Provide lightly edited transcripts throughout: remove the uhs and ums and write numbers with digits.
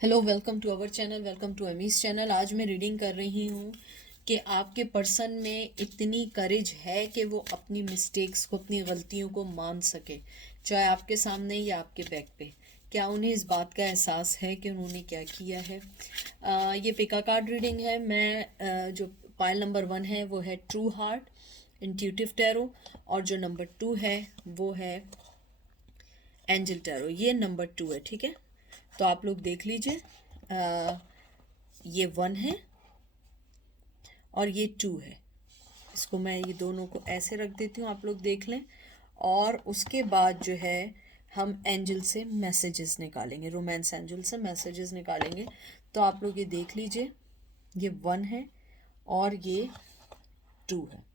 Hello, welcome to our channel, welcome to Ami's channel. आज मैं reading कर रही हूँ कि आपके पर्सन में इतनी करेज है कि वो अपनी मिस्टेक्स को, अपनी गलतियों को मान सके, चाहे आपके सामने या आपके बैक पे। क्या उन्हें इस बात का एहसास है कि उन्होंने क्या किया है? ये पिका कार्ड रीडिंग है। मैं जो पाइल नंबर 1 है वो है ट्रू हार्ट इंट्यूटिव टैरो, और जो नंबर 2 है वो है एंजल टैरो। ये नंबर 2 है, ठीक है। तो आप लोग देख लीजिए, ये 1 है और ये 2 है। इसको मैं ये दोनों को ऐसे रख देती हूँ, आप लोग देख लें। और उसके बाद जो है हम एंजल से मैसेजेस निकालेंगे, रोमांस एंजल से मैसेजेस निकालेंगे। तो आप लोग ये देख लीजिए, ये 1 है और ये 2 है।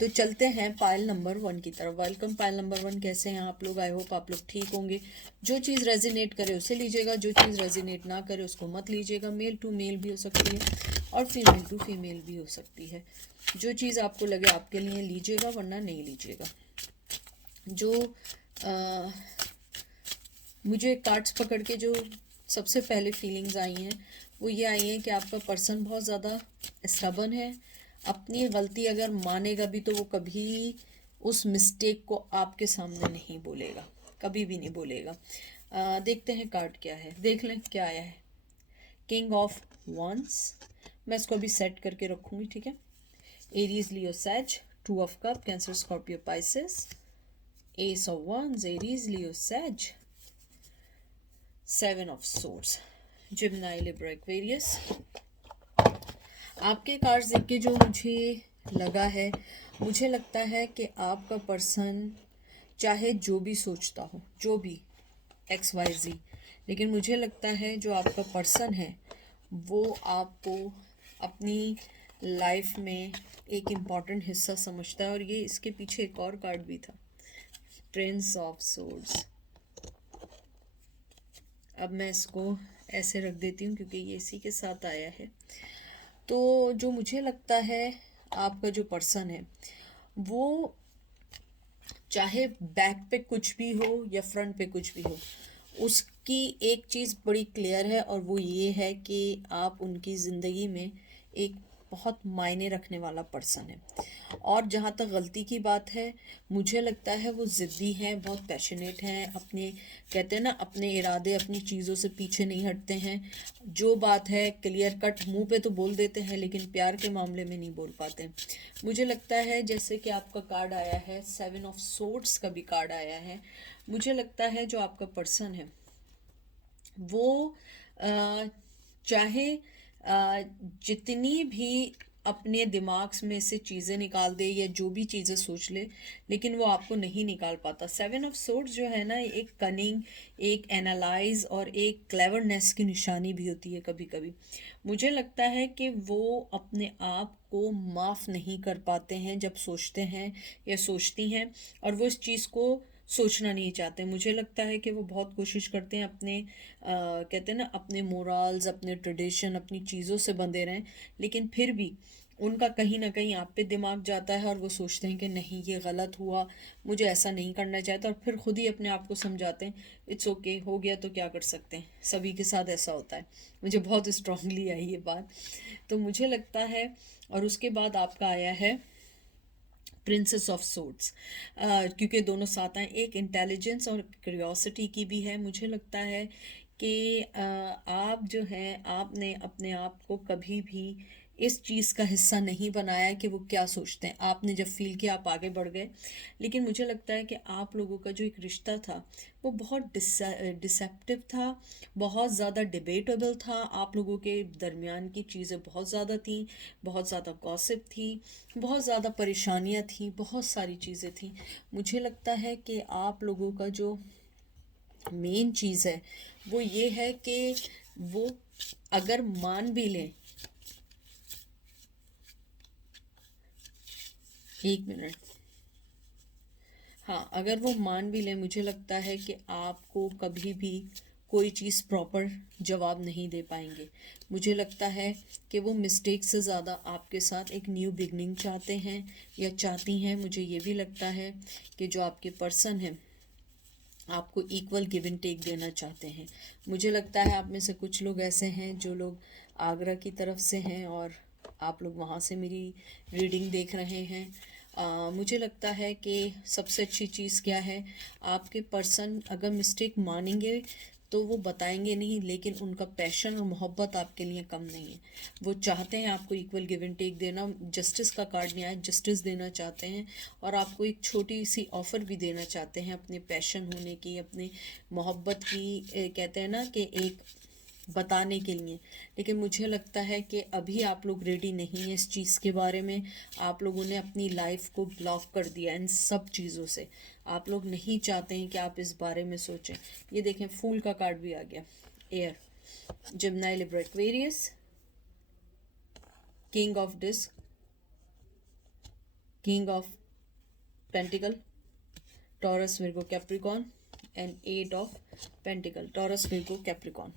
तो चलते हैं पाइल नंबर 1 की तरफ। वेलकम पाइल नंबर 1, कैसे हैं आप लोग? आई होप आप लोग ठीक होंगे। जो चीज़ रेजिनेट करे उसे लीजिएगा, जो चीज़ रेजिनेट ना करे उसको मत लीजिएगा। मेल टू मेल भी हो सकती है और फीमेल टू फीमेल भी हो सकती है। जो चीज़ आपको लगे आपके लिए लीजिएगा, वरना नहीं लीजिएगा। जो आ, मुझे कार्ड्स पकड़ के जो सबसे पहले फीलिंग्स आई हैं वो ये आई हैं कि आपका पर्सन बहुत ज़्यादा स्टबर्न है। अपनी गलती अगर मानेगा भी तो वो कभी उस मिस्टेक को आपके सामने नहीं बोलेगा, कभी भी नहीं बोलेगा। देखते हैं कार्ड क्या है, देख लें क्या आया है। King of wands. मैं इसको अभी सेट करके रखूँगी, ठीक है। Aries Leo Sag, 2 of cup, Cancer Scorpio Pisces, ace of wands, Aries Leo Sag, 7 of swords, Gemini Libra Aquarius. आपके कार्ड्स देख के जो मुझे लगा है, मुझे लगता है कि आपका पर्सन चाहे जो भी सोचता हो, जो भी XYZ, लेकिन मुझे लगता है जो आपका पर्सन है वो आपको अपनी लाइफ में एक इम्पॉर्टेंट हिस्सा समझता है। और ये इसके पीछे एक और कार्ड भी था, प्रिंस ऑफ सोर्ड्स। अब मैं इसको ऐसे रख देती हूँ क्योंकि ये इसी के साथ आया है। तो जो मुझे लगता है आपका जो पर्सन है वो चाहे बैक पे कुछ भी हो या फ्रंट पे कुछ भी हो, उसकी एक चीज़ बड़ी क्लियर है और वो ये है कि आप उनकी ज़िंदगी में एक बहुत मायने रखने वाला पर्सन है। और जहाँ तक गलती की बात है, मुझे लगता है वो ज़िद्दी हैं, बहुत पैशनेट हैं, अपने कहते हैं ना अपने इरादे, अपनी चीज़ों से पीछे नहीं हटते हैं। जो बात है क्लियर कट मुंह पे तो बोल देते हैं, लेकिन प्यार के मामले में नहीं बोल पाते। मुझे लगता है जैसे कि आपका कार्ड आया है 7 ऑफ सोर्ड्स का भी कार्ड आया है, मुझे लगता है जो आपका पर्सन है वो अ, चाहे जितनी भी अपने दिमाग में से चीज़ें निकाल दे या जो भी चीज़ें सोच ले, लेकिन वो आपको नहीं निकाल पाता। 7 ऑफ सोर्ड्स जो है ना, एक कनिंग, एक एनालाइज और एक क्लेवरनेस की निशानी भी होती है कभी कभी। मुझे लगता है कि वो अपने आप को माफ़ नहीं कर पाते हैं जब सोचते हैं या सोचती हैं, और वो इस चीज़ को सोचना नहीं चाहते। मुझे लगता है कि वो बहुत कोशिश करते हैं अपने कहते हैं ना अपने मोरल्स, अपने ट्रेडिशन, अपनी चीज़ों से बंधे रहें, लेकिन फिर भी उनका कहीं ना कहीं आप पे दिमाग जाता है और वो सोचते हैं कि नहीं ये गलत हुआ, मुझे ऐसा नहीं करना चाहता, और फिर खुद ही अपने आप को समझाते हैं इट्स ओके, हो गया तो क्या कर सकते हैं, सभी के साथ ऐसा होता है। मुझे बहुत स्ट्रांगली आई ये बात। तो मुझे लगता है, और उसके बाद आपका आया है प्रिंसेस ऑफ सोर्ड्स, क्योंकि दोनों साथ हैं, एक इंटेलिजेंस और क्यूरियोसिटी की भी है। मुझे लगता है कि आप जो हैं, आपने अपने आप को कभी भी इस चीज़ का हिस्सा नहीं बनाया कि वो क्या सोचते हैं। आपने जब फील किया आप आगे बढ़ गए, लेकिन मुझे लगता है कि आप लोगों का जो एक रिश्ता था वो बहुत डिसेप्टिव था, बहुत ज़्यादा डिबेटेबल था। आप लोगों के दरमियान की चीज़ें बहुत ज़्यादा थी, बहुत ज़्यादा गॉसिप थी, बहुत ज़्यादा परेशानियाँ थी, बहुत सारी चीज़ें थी। मुझे लगता है कि आप लोगों का जो मेन चीज़ है वो ये है कि वो अगर मान भी लें, एक मिनट, हाँ, अगर वो मान भी लें, मुझे लगता है कि आपको कभी भी कोई चीज़ प्रॉपर जवाब नहीं दे पाएंगे। मुझे लगता है कि वो मिस्टेक से ज़्यादा आपके साथ एक न्यू बिगनिंग चाहते हैं या चाहती हैं। मुझे ये भी लगता है कि जो आपके पर्सन हैं आपको इक्वल गिव एंड टेक देना चाहते हैं। मुझे लगता है आप में से कुछ लोग ऐसे हैं जो लोग आगरा की तरफ से हैं और आप लोग वहाँ से मेरी रीडिंग देख रहे हैं। मुझे लगता है कि सबसे अच्छी चीज़ क्या है, आपके पर्सन अगर मिस्टेक मानेंगे तो वो बताएंगे नहीं, लेकिन उनका पैशन और मोहब्बत आपके लिए कम नहीं है। वो चाहते हैं आपको इक्वल गिव एंड टेक देना। जस्टिस का कार्ड नहीं आया, जस्टिस देना चाहते हैं और आपको एक छोटी सी ऑफ़र भी देना चाहते हैं अपने पैशन होने की, अपने मोहब्बत की, कहते हैं ना कि एक बताने के लिए। लेकिन मुझे लगता है कि अभी आप लोग रेडी नहीं हैं इस चीज़ के बारे में। आप लोगों ने अपनी लाइफ को ब्लॉक कर दिया इन सब चीज़ों से। आप लोग नहीं चाहते हैं कि आप इस बारे में सोचें। ये देखें, फूल का कार्ड भी आ गया। Air, Gemini, Libra, Aquarius, king of disc, king of pentacle, Taurus, Virgo, Capricorn and eight of pentacle, Taurus, Virgo, Capricorn.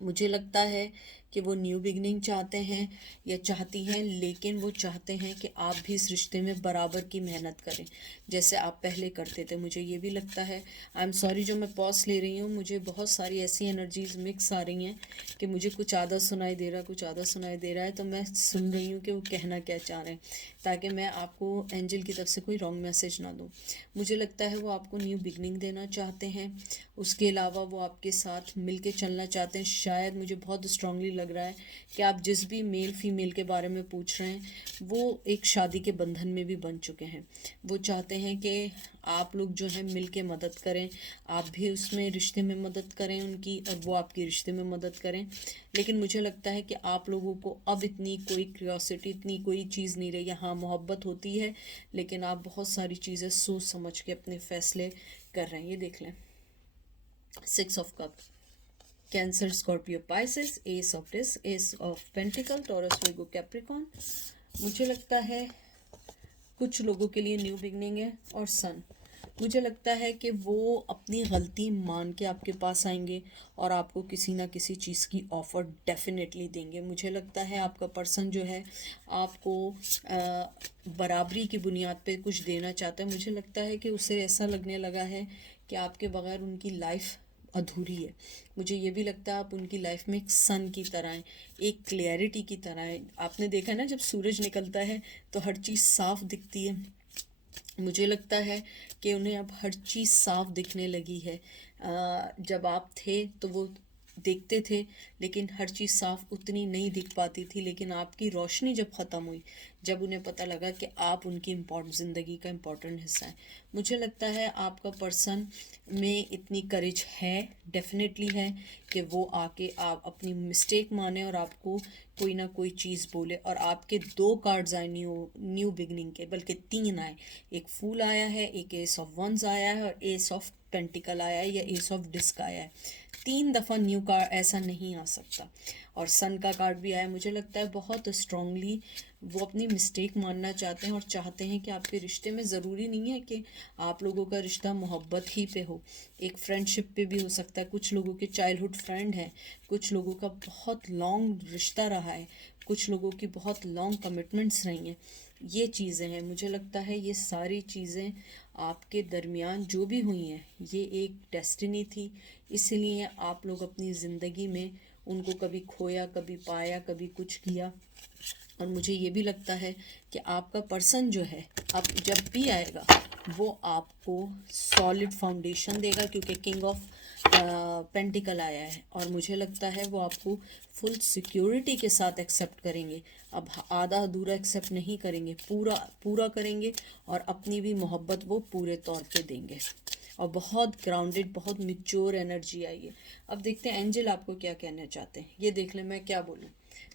मुझे लगता है कि वो न्यू बिगनिंग चाहते हैं या चाहती हैं, लेकिन वो चाहते हैं कि आप भी इस रिश्ते में बराबर की मेहनत करें जैसे आप पहले करते थे। मुझे ये भी लगता है, आई एम सॉरी जो मैं पॉज ले रही हूँ, मुझे बहुत सारी ऐसी एनर्जीज मिक्स आ रही हैं कि मुझे कुछ आधा सुनाई दे रहा, कुछ आधा सुनाई दे रहा है, तो मैं सुन रही हूँ कि वो कहना क्या चाह रहे हैं, ताकि मैं आपको एंजल की तरफ से कोई रॉन्ग मैसेज ना दूँ। मुझे लगता है वो आपको न्यू बिगनिंग देना चाहते हैं। उसके अलावा वो आपके साथ मिल के चलना चाहते हैं। शायद मुझे बहुत स्ट्रांगली लग रहा है कि आप जिस भी मेल फीमेल के बारे में पूछ रहे हैं वो एक शादी के बंधन में भी बन चुके हैं। वो चाहते हैं कि आप लोग जो है मिल के मदद करें, आप भी उसमें रिश्ते में मदद करें उनकी, और वो आपकी रिश्ते में मदद करें। लेकिन मुझे लगता है कि आप लोगों को अब इतनी कोई क्यूरियोसिटी, इतनी कोई चीज़ नहीं रही। हाँ, मोहब्बत होती है, लेकिन आप बहुत सारी चीज़ें सोच समझ के अपने फैसले कर रहे हैं। ये देख लें, 6 of Cups, Cancer, Scorpio, Pisces, Ace of Discs, Ace of Pentacle, Taurus, Virgo, Capricorn। मुझे लगता है कुछ लोगों के लिए न्यू बिगनिंग है। और सन, मुझे लगता है कि वो अपनी गलती मान के आपके पास आएंगे और आपको किसी ना किसी चीज़ की ऑफ़र डेफिनेटली देंगे। मुझे लगता है आपका पर्सन जो है आपको बराबरी की बुनियाद पे कुछ देना चाहता है। मुझे लगता है कि उसे ऐसा लगने लगा है कि आपके बगैर उनकी लाइफ अधूरी है। मुझे ये भी लगता है आप उनकी लाइफ में एक सन की तरह हैं, एक क्लियरिटी की तरह हैं। आपने देखा ना, जब सूरज निकलता है तो हर चीज़ साफ दिखती है। मुझे लगता है कि उन्हें अब हर चीज़ साफ दिखने लगी है। जब आप थे तो वो देखते थे, लेकिन हर चीज़ साफ उतनी नहीं दिख पाती थी। लेकिन आपकी रोशनी जब ख़त्म हुई, जब उन्हें पता लगा कि आप उनकी ज़िंदगी का इम्पोर्टेंट हिस्सा है, मुझे लगता है आपका पर्सन में इतनी करेज है, डेफिनेटली है, कि वो आके आप अपनी मिस्टेक माने और आपको कोई ना कोई चीज़ बोले। और आपके 2 कार्ड्स आए न्यू बिगनिंग के, बल्कि 3 आए। एक फूल आया है, एक एस ऑफ वंस आया है, और एस ऑफ पेंटिकल आया है, या एस ऑफ डिस्क आया है। 3 दफ़ा न्यू कार्ड ऐसा नहीं आ सकता। और सन का कार्ड भी आया। मुझे लगता है बहुत स्ट्रांगली वो अपनी मिस्टेक मानना चाहते हैं और चाहते हैं कि आपके रिश्ते में, ज़रूरी नहीं है कि आप लोगों का रिश्ता मोहब्बत ही पे हो, एक फ्रेंडशिप पे भी हो सकता है। कुछ लोगों के चाइल्डहुड फ्रेंड हैं, कुछ लोगों का बहुत लॉन्ग रिश्ता रहा है, कुछ लोगों की बहुत लॉन्ग कमिटमेंट्स रही हैं। ये चीज़ें हैं। मुझे लगता है ये सारी चीज़ें आपके दरमियान जो भी हुई हैं, ये एक डेस्टिनी थी। इसलिए आप लोग अपनी ज़िंदगी में उनको कभी खोया, कभी पाया, कभी कुछ किया। और मुझे ये भी लगता है कि आपका पर्सन जो है, अब जब भी आएगा वो आपको सॉलिड फाउंडेशन देगा, क्योंकि किंग ऑफ पेंटिकल आया है। और मुझे लगता है वो आपको फुल सिक्योरिटी के साथ एक्सेप्ट करेंगे। अब आधा अधूरा एक्सेप्ट नहीं करेंगे, पूरा पूरा करेंगे, और अपनी भी मोहब्बत वो पूरे तौर पे देंगे। और बहुत ग्राउंडेड, बहुत मिच्योर एनर्जी आई है। अब देखते हैं एंजल आपको क्या कहना चाहते हैं। ये देख लें, मैं क्या बोलूँ,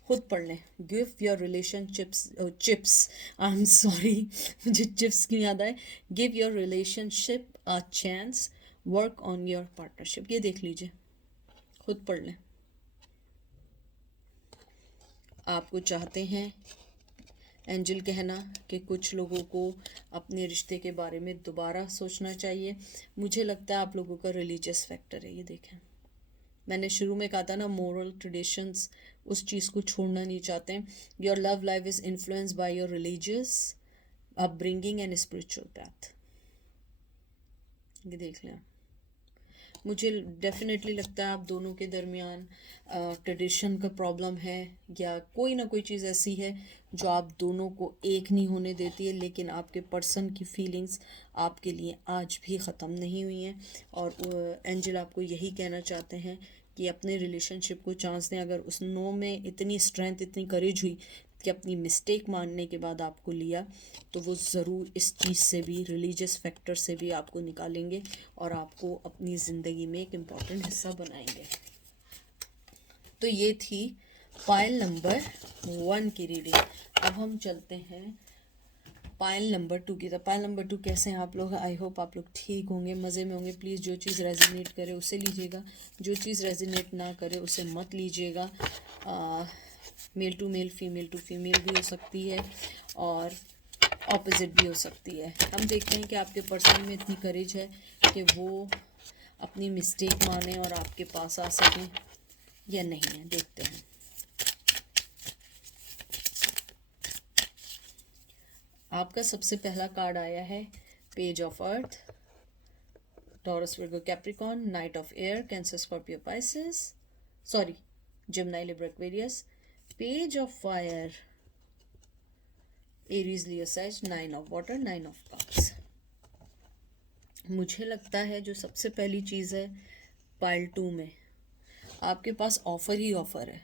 खुद पढ़ लें। Give your relationships chips, I am sorry, मुझे चिप्स क्यों याद आए। Give your relationship a chance, work on your partnership. ये देख लीजिए, खुद पढ़ लें। आपको चाहते हैं एंजल कहना कि कुछ लोगों को अपने रिश्ते के बारे में दोबारा सोचना चाहिए। मुझे लगता है आप लोगों का रिलीजियस फैक्टर है। ये देखें, मैंने शुरू में कहा था ना, मोरल ट्रेडिशंस, उस चीज़ को छोड़ना नहीं चाहते हैं। Your love life is influence by your religious upbringing and spiritual path. ये देख लें। मुझे डेफिनेटली लगता है आप दोनों के दरमियान ट्रेडिशन का प्रॉब्लम है, या कोई ना कोई चीज़ ऐसी है जो आप दोनों को एक नहीं होने देती है, लेकिन आपके पर्सन की फीलिंग्स आपके लिए आज भी ख़त्म नहीं हुई हैं। और एंजल आपको यही कहना चाहते हैं कि अपने रिलेशनशिप को चांस दें। अगर उस नो में इतनी स्ट्रेंथ, इतनी करेज हुई कि अपनी मिस्टेक मानने के बाद आपको लिया, तो वो ज़रूर इस चीज़ से भी, रिलीजियस फैक्टर से भी आपको निकालेंगे और आपको अपनी ज़िंदगी में एक इम्पॉर्टेंट हिस्सा बनाएंगे। तो ये थी पायल नंबर 1 की रीडिंग। अब हम चलते हैं पायल नंबर 2 की। तो पायल नंबर 2 कैसे हैं आप लोग? आई होप आप लोग ठीक होंगे, मज़े में होंगे। प्लीज़ जो चीज़ रेजोनेट करे उसे लीजिएगा, जो चीज़ रेजोनेट ना करे उसे मत लीजिएगा। Male to male, female to female भी हो सकती है और ऑपोजिट भी हो सकती है। हम देखते हैं कि आपके पर्सन में इतनी करेज है कि वो अपनी मिस्टेक माने और आपके पास आ सकें या नहीं है। देखते हैं। आपका सबसे पहला कार्ड आया है page of earth, Taurus Virgo Capricorn, knight of air, Cancer Scorpio Pisces, sorry Gemini Libra Aquarius, page of fire, Aries Leo Sag, 9 of water, 9 of cups. मुझे लगता है जो सबसे पहली चीज़ है पाइल 2 में, आपके पास ऑफ़र ही ऑफ़र है,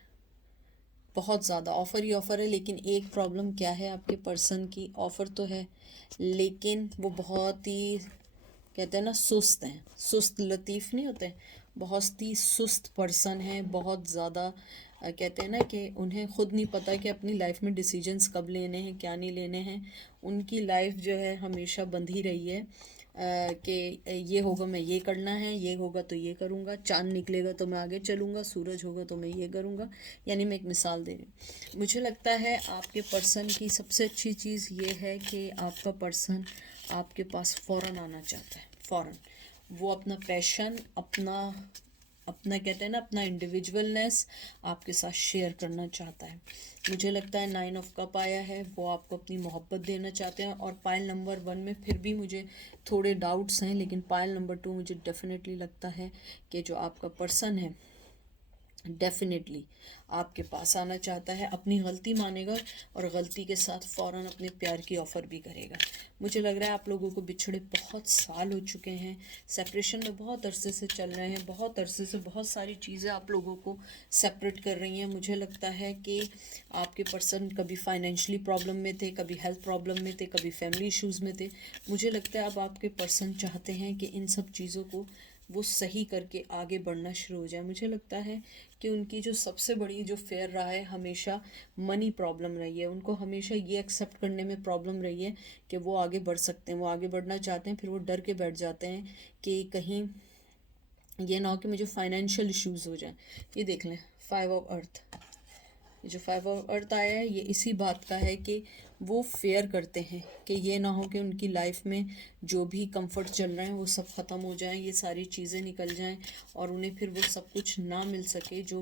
बहुत ज़्यादा ऑफ़र ही ऑफ़र है। लेकिन एक प्रॉब्लम क्या है आपके पर्सन की? ऑफ़र तो है लेकिन वो बहुत ही, कहते हैं ना, सुस्त हैं। सुस्त लतीफ़ नहीं होते, बहुत ही सुस्त पर्सन है। बहुत ज़्यादा कहते हैं ना कि उन्हें ख़ुद नहीं पता कि अपनी लाइफ में डिसीजंस कब लेने हैं, क्या नहीं लेने हैं। उनकी लाइफ जो है हमेशा बंधी रही है कि ये होगा मैं ये करना है, ये होगा तो ये करूँगा, चाँद निकलेगा तो मैं आगे चलूँगा, सूरज होगा तो मैं ये करूँगा। यानी मैं एक मिसाल दे रही हूँ। मुझे लगता है आपके पर्सन की सबसे अच्छी चीज़ ये है कि आपका पर्सन आपके पास फ़ौरन आना चाहता है, फ़ौरन। वो अपना पैशन, अपना अपना कहते हैं ना, अपना इंडिविजुअलनेस आपके साथ शेयर करना चाहता है। मुझे लगता है 9 ऑफ कप आया है, वो आपको अपनी मोहब्बत देना चाहते हैं। और पायल नंबर 1 में फिर भी मुझे थोड़े डाउट्स हैं, लेकिन पायल नंबर 2 मुझे डेफिनेटली लगता है कि जो आपका पर्सन है डेफिनेटली आपके पास आना चाहता है, अपनी गलती मानेगा और गलती के साथ फ़ौरन अपने प्यार की ऑफ़र भी करेगा। मुझे लग रहा है आप लोगों को बिछड़े बहुत साल हो चुके हैं, सेपरेशन में बहुत अरसे से चल रहे हैं, बहुत अरसे से बहुत सारी चीज़ें आप लोगों को सेपरेट कर रही हैं। मुझे लगता है कि आपके पर्सन कभी फाइनेंशियली प्रॉब्लम में थे, कभी हेल्थ प्रॉब्लम में थे, कभी फैमिली इश्यूज़ में थे। मुझे लगता है अब आपके पर्सन चाहते हैं कि इन सब चीज़ों को वो सही करके आगे बढ़ना शुरू हो जाए। मुझे लगता है कि उनकी जो सबसे बड़ी जो फेयर रहा है, हमेशा मनी प्रॉब्लम रही है। उनको हमेशा ये एक्सेप्ट करने में प्रॉब्लम रही है कि वो आगे बढ़ सकते हैं, वो आगे बढ़ना चाहते हैं, फिर वो डर के बैठ जाते हैं कि कहीं ये ना हो कि मुझे फाइनेंशियल इश्यूज़ हो जाएं। ये देख लें 5 ऑफ अर्थ, ये जो 5 ऑफ अर्थ आया है ये इसी बात का है कि वो फेयर करते हैं कि ये ना हो कि उनकी लाइफ में जो भी कंफर्ट चल रहे हैं वो सब ख़त्म हो जाएं, ये सारी चीज़ें निकल जाएं और उन्हें फिर वो सब कुछ ना मिल सके जो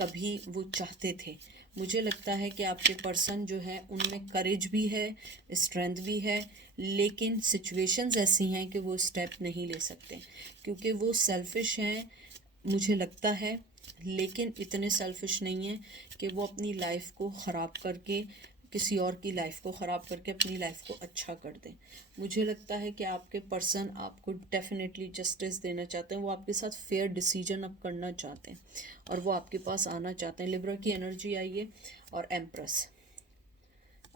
कभी वो चाहते थे। मुझे लगता है कि आपके पर्सन जो है उनमें करेज भी है, स्ट्रेंथ भी है, लेकिन सिचुएशंस ऐसी हैं कि वो स्टेप नहीं ले सकते क्योंकि वो सेल्फिश हैं, मुझे लगता है। लेकिन इतने सेल्फिश नहीं हैं कि वो अपनी लाइफ को ख़राब करके किसी और की लाइफ को ख़राब करके अपनी लाइफ को अच्छा कर दें। मुझे लगता है कि आपके पर्सन आपको डेफिनेटली जस्टिस देना चाहते हैं, वो आपके साथ फेयर डिसीजन अब करना चाहते हैं और वो आपके पास आना चाहते हैं। लिब्रा की एनर्जी आई है और एम्प्रेस।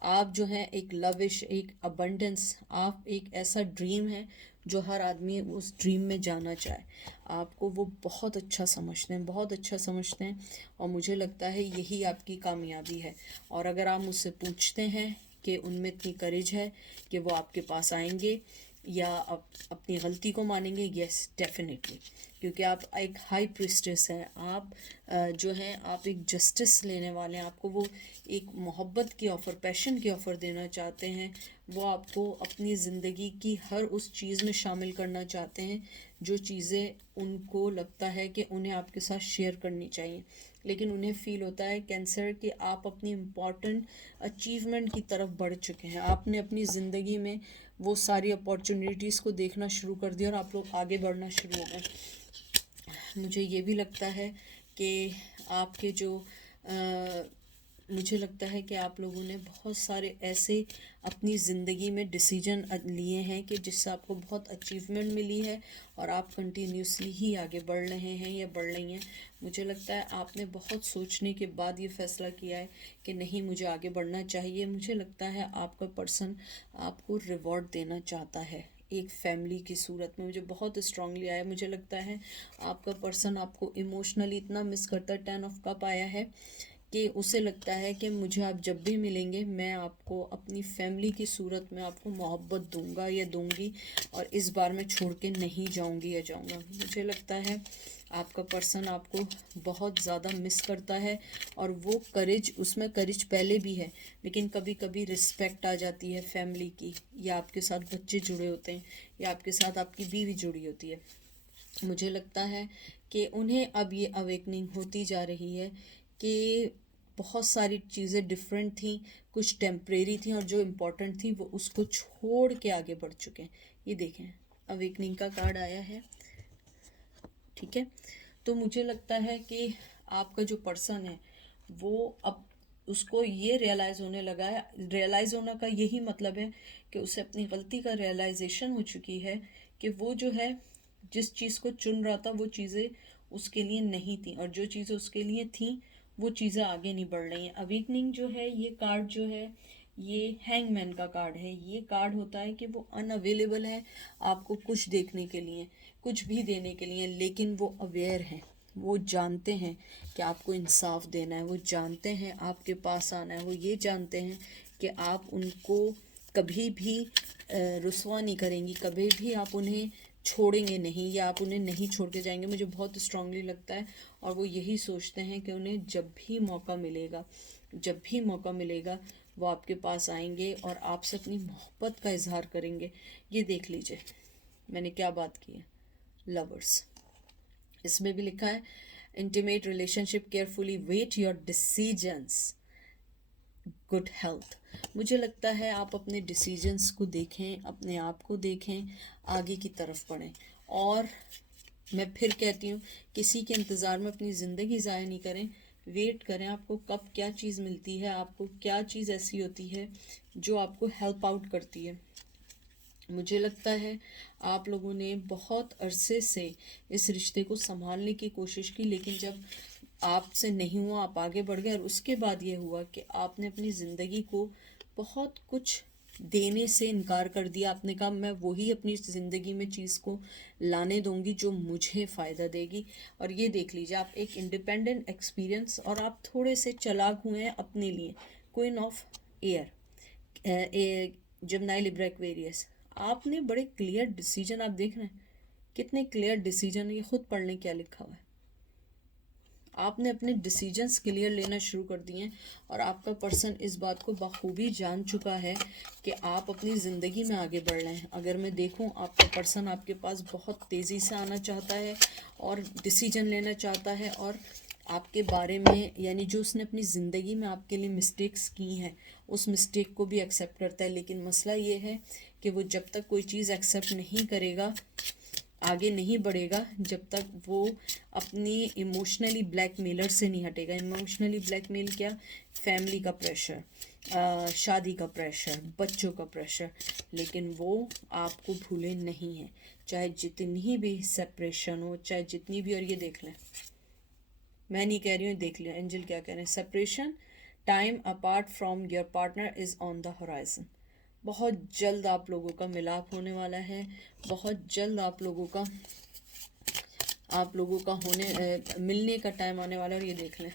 आप जो हैं एक लविश, एक अबंडेंस, आप एक ऐसा ड्रीम है जो हर आदमी उस ड्रीम में जाना चाहे। आपको वो बहुत अच्छा समझते हैं, बहुत अच्छा समझते हैं और मुझे लगता है यही आपकी कामयाबी है। और अगर आप मुझसे पूछते हैं कि उनमें इतनी करेज है कि वो आपके पास आएंगे या अपनी गलती को मानेंगे, यस डेफिनेटली, क्योंकि आप एक हाई प्रिस्टेस हैं। आप जो हैं आप एक जस्टिस लेने वाले हैं। आपको वो एक मोहब्बत की ऑफ़र, पैशन की ऑफ़र देना चाहते हैं। वो आपको अपनी ज़िंदगी की हर उस चीज़ में शामिल करना चाहते हैं जो चीज़ें उनको लगता है कि उन्हें आपके साथ शेयर करनी चाहिए। लेकिन उन्हें फ़ील होता है कैंसर कि आप अपनी इम्पॉर्टेंट अचीवमेंट की तरफ बढ़ चुके हैं। आपने अपनी ज़िंदगी में वो सारी अपॉर्चुनिटीज़ को देखना शुरू कर दिया और आप लोग आगे बढ़ना शुरू हो गए। मुझे ये भी लगता है कि आपके जो मुझे लगता है कि आप लोगों ने बहुत सारे ऐसे अपनी ज़िंदगी में डिसीजन लिए हैं कि जिससे आपको बहुत अचीवमेंट मिली है और आप कंटिन्यूसली ही आगे बढ़ रहे हैं या बढ़ रही हैं। मुझे लगता है आपने बहुत सोचने के बाद ये फ़ैसला किया है कि नहीं, मुझे आगे बढ़ना चाहिए। मुझे लगता है आपका पर्सन आपको रिवॉर्ड देना चाहता है एक फैमिली की सूरत में। मुझे बहुत स्ट्रांगली आया। मुझे लगता है आपका पर्सन आपको इमोशनली इतना मिस करता है। 10 ऑफ कप आया है कि उसे लगता है कि मुझे आप जब भी मिलेंगे मैं आपको अपनी फैमिली की सूरत में आपको मोहब्बत दूंगा या दूंगी और इस बार मैं छोड़ के नहीं जाऊंगी या जाऊंगा। मुझे लगता है आपका पर्सन आपको बहुत ज़्यादा मिस करता है और वो करेज, उसमें करेज पहले भी है, लेकिन कभी कभी रिस्पेक्ट आ जाती है फैमिली की, या आपके साथ बच्चे जुड़े होते हैं या आपके साथ आपकी बीवी जुड़ी होती है। मुझे लगता है कि उन्हें अब ये अवेकनिंग होती जा रही है कि बहुत सारी चीज़ें डिफरेंट थी, कुछ टेम्परेरी थी और जो इम्पोर्टेंट थी वो उसको छोड़ के आगे बढ़ चुके हैं। ये देखें, अवेकनिंग का कार्ड आया है, ठीक है। तो मुझे लगता है कि आपका जो पर्सन है वो अब उसको ये रियलाइज़ होने लगा है। रियलाइज़ होने का यही मतलब है कि उसे अपनी गलती का रियलाइजेशन हो चुकी है कि वो जो है जिस चीज़ को चुन रहा था वो चीज़ें उसके लिए नहीं थी और जो चीज़ें उसके लिए थी वो चीज़ें आगे नहीं बढ़ रही हैं। अवेकनिंग जो है, ये कार्ड जो है, ये हैंगमैन का कार्ड है। ये कार्ड होता है कि वो अनअवेलेबल है आपको कुछ देखने के लिए, कुछ भी देने के लिए, लेकिन वो अवेयर हैं, वो जानते हैं कि आपको इंसाफ देना है, वो जानते हैं आपके पास आना है, वो ये जानते हैं कि आप उनको कभी भी रुस्वा नहीं करेंगी, कभी भी आप उन्हें छोड़ेंगे नहीं या आप उन्हें नहीं छोड़ के जाएंगे। मुझे बहुत स्ट्रांगली लगता है और वो यही सोचते हैं कि उन्हें जब भी मौका मिलेगा, जब भी मौका मिलेगा वो आपके पास आएंगे और आपसे अपनी मोहब्बत का इजहार करेंगे। ये देख लीजिए मैंने क्या बात की है। लवर्स, इसमें भी लिखा है intimate relationship, carefully weight your decisions, good health. मुझे लगता है आप अपने डिसीजंस को देखें, अपने आप को देखें, आगे की तरफ बढ़ें। और मैं फिर कहती हूँ, किसी के इंतज़ार में अपनी ज़िंदगी ज़ाया नहीं करें। वेट करें, आपको कब क्या चीज़ मिलती है, आपको क्या चीज़ ऐसी होती है जो आपको हेल्प आउट करती है। मुझे लगता है आप लोगों ने बहुत अरसे से इस रिश्ते को संभालने की कोशिश की, लेकिन जब आपसे नहीं हुआ आप आगे बढ़ गए और उसके बाद ये हुआ कि आपने अपनी ज़िंदगी को बहुत कुछ देने से इनकार कर दिया। आपने कहा मैं वही अपनी ज़िंदगी में चीज़ को लाने दूंगी जो मुझे फ़ायदा देगी। और ये देख लीजिए, आप एक इंडिपेंडेंट एक्सपीरियंस और आप थोड़े से चालाक हुए हैं अपने लिए। Queen of air, जमनाई Libra Aquarius, आपने बड़े क्लियर डिसीजन, आप देख रहे हैं कितने क्लियर डिसीजन, ये खुद पढ़ लें क्या लिखा हुआ है। आपने अपने डिसीजंस क्लियर लेना शुरू कर दिए हैं और आपका पर्सन इस बात को बखूबी जान चुका है कि आप अपनी ज़िंदगी में आगे बढ़ रहे हैं। अगर मैं देखूं, आपका पर्सन आपके पास बहुत तेज़ी से आना चाहता है और डिसीजन लेना चाहता है और आपके बारे में, यानी जो उसने अपनी ज़िंदगी में आपके लिए मिस्टेक्स की हैं उस मिस्टेक को भी एक्सेप्ट करता है। लेकिन मसला ये है कि वो जब तक कोई चीज़ एक्सेप्ट नहीं करेगा, आगे नहीं बढ़ेगा, जब तक वो अपनी इमोशनली ब्लैकमेलर से नहीं हटेगा। इमोशनली ब्लैकमेल क्या? फैमिली का प्रेशर, शादी का प्रेशर, बच्चों का प्रेशर, लेकिन वो आपको भूले नहीं हैं, चाहे जितनी भी सेपरेशन हो, चाहे जितनी भी। और ये देख लें, मैं नहीं कह रही हूँ, देख लिया एंजल क्या कह रहे हैं। Separation, time apart from your partner is on the horizon. बहुत जल्द आप लोगों का मिलाप होने वाला है, बहुत जल्द आप लोगों का मिलने का टाइम आने वाला है। और ये देख लें,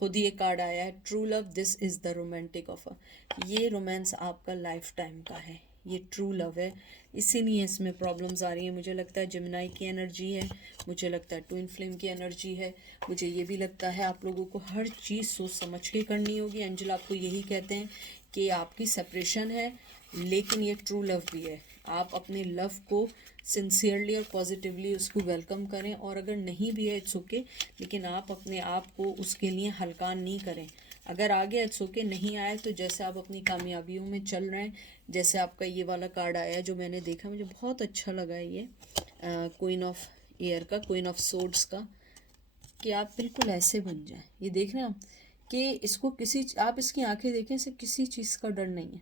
खुद ही ये कार्ड आया है, true love, this is the romantic offer. ये रोमांस आपका लाइफ टाइम का है, ये ट्रू लव है, इसीलिए इसमें प्रॉब्लम्स आ रही हैं। मुझे लगता है जिमिनाई की एनर्जी है, मुझे लगता है ट्विन फ्लेम की एनर्जी है, मुझे ये भी लगता है आप लोगों को हर चीज़ सोच समझ के करनी होगी। एंजल आपको यही कहते हैं कि आपकी सेपरेशन है लेकिन ये ट्रू लव भी है। आप अपने लव को सिंसियरली और पॉजिटिवली उसको वेलकम करें, और अगर नहीं भी है इट्स ओके, लेकिन आप अपने आप को उसके लिए हल्का नहीं करें। अगर आ गया इट्स ओके, नहीं आया तो जैसे आप अपनी कामयाबियों में चल रहे हैं, जैसे आपका ये वाला कार्ड आया जो मैंने देखा, मुझे बहुत अच्छा लगा है ये क्वीन ऑफ एयर का, क्वीन ऑफ सोर्ड्स का, कि आप बिल्कुल ऐसे बन जाए। ये देख रहे हैं आप कि इसको किसी, आप इसकी आंखें देखें, इसे किसी चीज़ का डर नहीं है,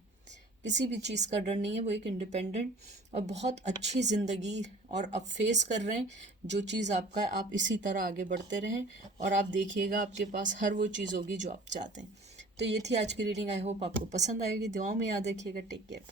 किसी भी चीज़ का डर नहीं है। वो एक इंडिपेंडेंट और बहुत अच्छी ज़िंदगी और अब फेस कर रहे हैं। जो चीज़ आपका है, आप इसी तरह आगे बढ़ते रहें और आप देखिएगा आपके पास हर वो चीज़ होगी जो आप चाहते हैं। तो ये थी आज की रीडिंग। आई होप आपको पसंद आएगी। दुआओं में याद रखिएगा। Take care.